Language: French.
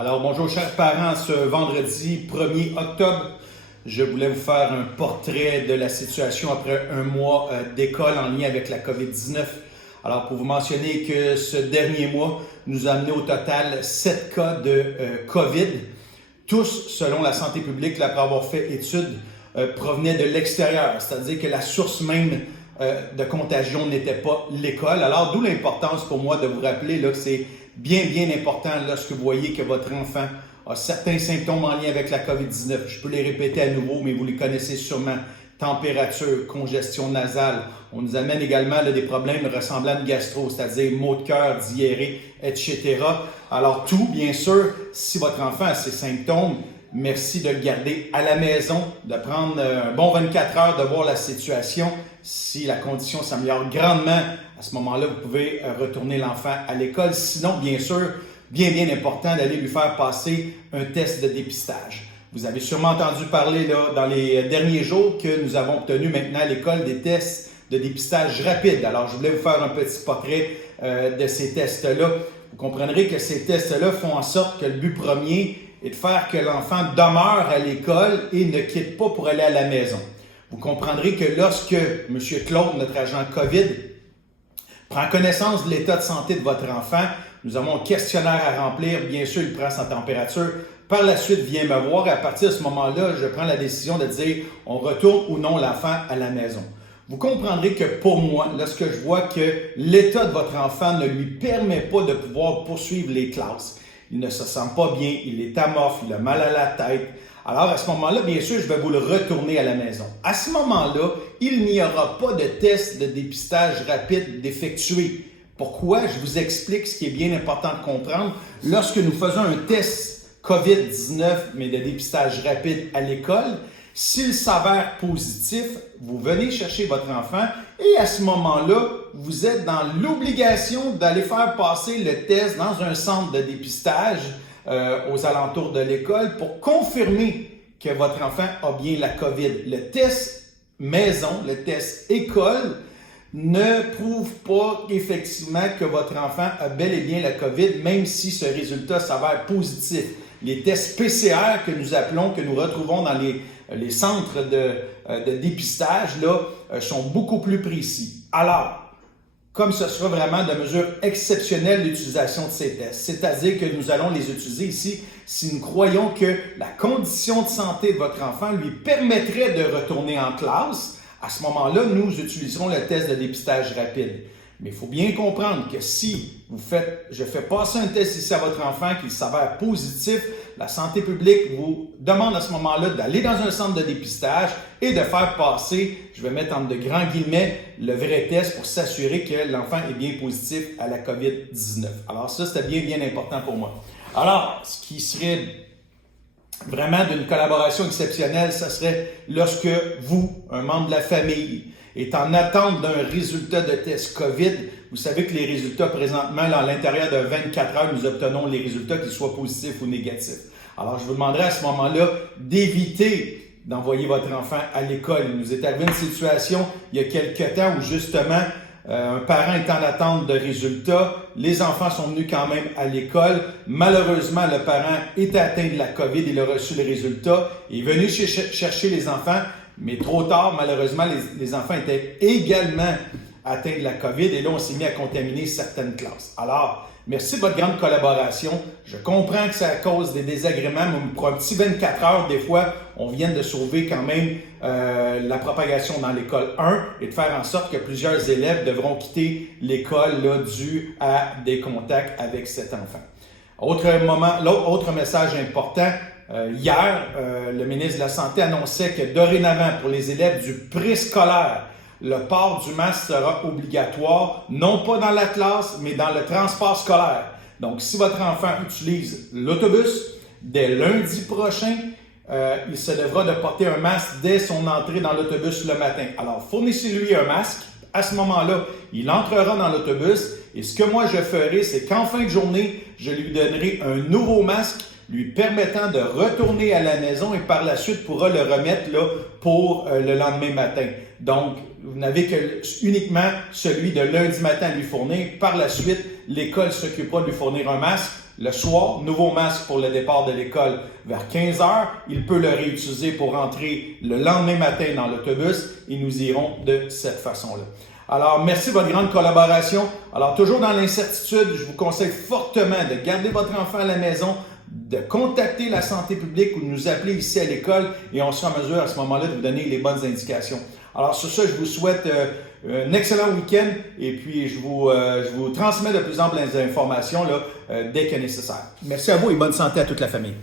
Alors bonjour chers parents, ce vendredi 1er octobre, je voulais vous faire un portrait de la situation après un mois d'école en lien avec la COVID-19. Alors pour vous mentionner que ce dernier mois nous a amené au total 7 cas de COVID, tous selon la santé publique, après avoir fait étude, provenaient de l'extérieur, c'est-à-dire que la source même de contagion n'était pas l'école. Alors d'où l'importance pour moi de vous rappeler là, que c'est bien important lorsque vous voyez que votre enfant a certains symptômes en lien avec la COVID-19. Je peux les répéter à nouveau, mais vous les connaissez sûrement. Température, congestion nasale. On nous amène également là, des problèmes ressemblant à une gastro, c'est-à-dire maux de cœur, diarrhée, etc. Alors tout, bien sûr, si votre enfant a ces symptômes, merci de le garder à la maison, de prendre un bon 24 heures, de voir la situation. Si la condition s'améliore grandement, à ce moment-là, vous pouvez retourner l'enfant à l'école. Sinon, bien sûr, bien important d'aller lui faire passer un test de dépistage. Vous avez sûrement entendu parler là, dans les derniers jours que nous avons obtenu maintenant à l'école des tests de dépistage rapides. Alors, je voulais vous faire un petit portrait de ces tests-là. Vous comprendrez que ces tests-là font en sorte que le but premier est de faire que l'enfant demeure à l'école et ne quitte pas pour aller à la maison. Vous comprendrez que lorsque M. Claude, notre agent COVID, prend connaissance de l'état de santé de votre enfant, nous avons un questionnaire à remplir. Bien sûr, il prend sa température. Par la suite, vient me voir et à partir de ce moment-là, je prends la décision de dire on retourne ou non l'enfant à la maison. Vous comprendrez que pour moi, lorsque je vois que l'état de votre enfant ne lui permet pas de pouvoir poursuivre les classes, il ne se sent pas bien, il est amorphe, il a mal à la tête. Alors, à ce moment-là, bien sûr, je vais vous le retourner à la maison. À ce moment-là, il n'y aura pas de test de dépistage rapide d'effectuer. Pourquoi? Je vous explique ce qui est bien important de comprendre. Lorsque nous faisons un test COVID-19, mais de dépistage rapide à l'école, s'il s'avère positif, vous venez chercher votre enfant et à ce moment-là, vous êtes dans l'obligation d'aller faire passer le test dans un centre de dépistage aux alentours de l'école pour confirmer que votre enfant a bien la COVID. Le test maison, le test école ne prouve pas effectivement que votre enfant a bel et bien la COVID, même si ce résultat s'avère positif. Les tests PCR que nous appelons, que nous retrouvons dans les centres de dépistage, là, sont beaucoup plus précis. Alors, comme ce sera vraiment de mesures exceptionnelles l'utilisation de ces tests, c'est-à-dire que nous allons les utiliser ici si nous croyons que la condition de santé de votre enfant lui permettrait de retourner en classe, à ce moment-là, nous utiliserons le test de dépistage rapide. Mais il faut bien comprendre que si je fais passer un test ici à votre enfant qui s'avère positif, la santé publique vous demande à ce moment-là d'aller dans un centre de dépistage et de faire passer, je vais mettre entre de grands guillemets, le vrai test pour s'assurer que l'enfant est bien positif à la COVID-19. Alors ça, c'était bien important pour moi. Alors, ce qui serait vraiment d'une collaboration exceptionnelle, ce serait lorsque vous, un membre de la famille, est en attente d'un résultat de test COVID. Vous savez que les résultats présentement, là, à l'intérieur de 24 heures, nous obtenons les résultats, qu'ils soient positifs ou négatifs. Alors, je vous demanderai à ce moment-là d'éviter d'envoyer votre enfant à l'école. Il nous est arrivé une situation il y a quelques temps où justement, un parent est en attente de résultats. Les enfants sont venus quand même à l'école. Malheureusement, le parent était atteint de la COVID. Il a reçu les résultats. Il est venu chercher les enfants. Mais trop tard, malheureusement, les enfants étaient également atteints de la COVID et là, on s'est mis à contaminer certaines classes. Alors, merci de votre grande collaboration. Je comprends que ça cause des désagréments, mais pour un petit 24 heures, des fois, on vient de sauver quand même la propagation dans l'école 1 et de faire en sorte que plusieurs élèves devront quitter l'école là, dû à des contacts avec cet enfant. Autre message important. Hier, le ministre de la Santé annonçait que dorénavant, pour les élèves du préscolaire, le port du masque sera obligatoire, non pas dans la classe, mais dans le transport scolaire. Donc, si votre enfant utilise l'autobus, dès lundi prochain, il se devra de porter un masque dès son entrée dans l'autobus le matin. Alors, fournissez-lui un masque. À ce moment-là, il entrera dans l'autobus et ce que moi je ferai, c'est qu'en fin de journée, je lui donnerai un nouveau masque lui permettant de retourner à la maison et par la suite pourra le remettre là, pour le lendemain matin. Donc, vous n'avez que uniquement celui de lundi matin à lui fournir. Par la suite, l'école s'occupera de lui fournir un masque le soir, nouveau masque pour le départ de l'école vers 15 heures. Il peut le réutiliser pour rentrer le lendemain matin dans l'autobus et nous irons de cette façon-là. Alors, merci de votre grande collaboration. Alors, toujours dans l'incertitude, je vous conseille fortement de garder votre enfant à la maison, de contacter la santé publique ou de nous appeler ici à l'école et on sera en mesure à ce moment-là de vous donner les bonnes indications. Alors, sur ça, je vous souhaite un excellent week-end et puis je vous transmets de plus en plus d'informations dès que nécessaire. Merci à vous et bonne santé à toute la famille.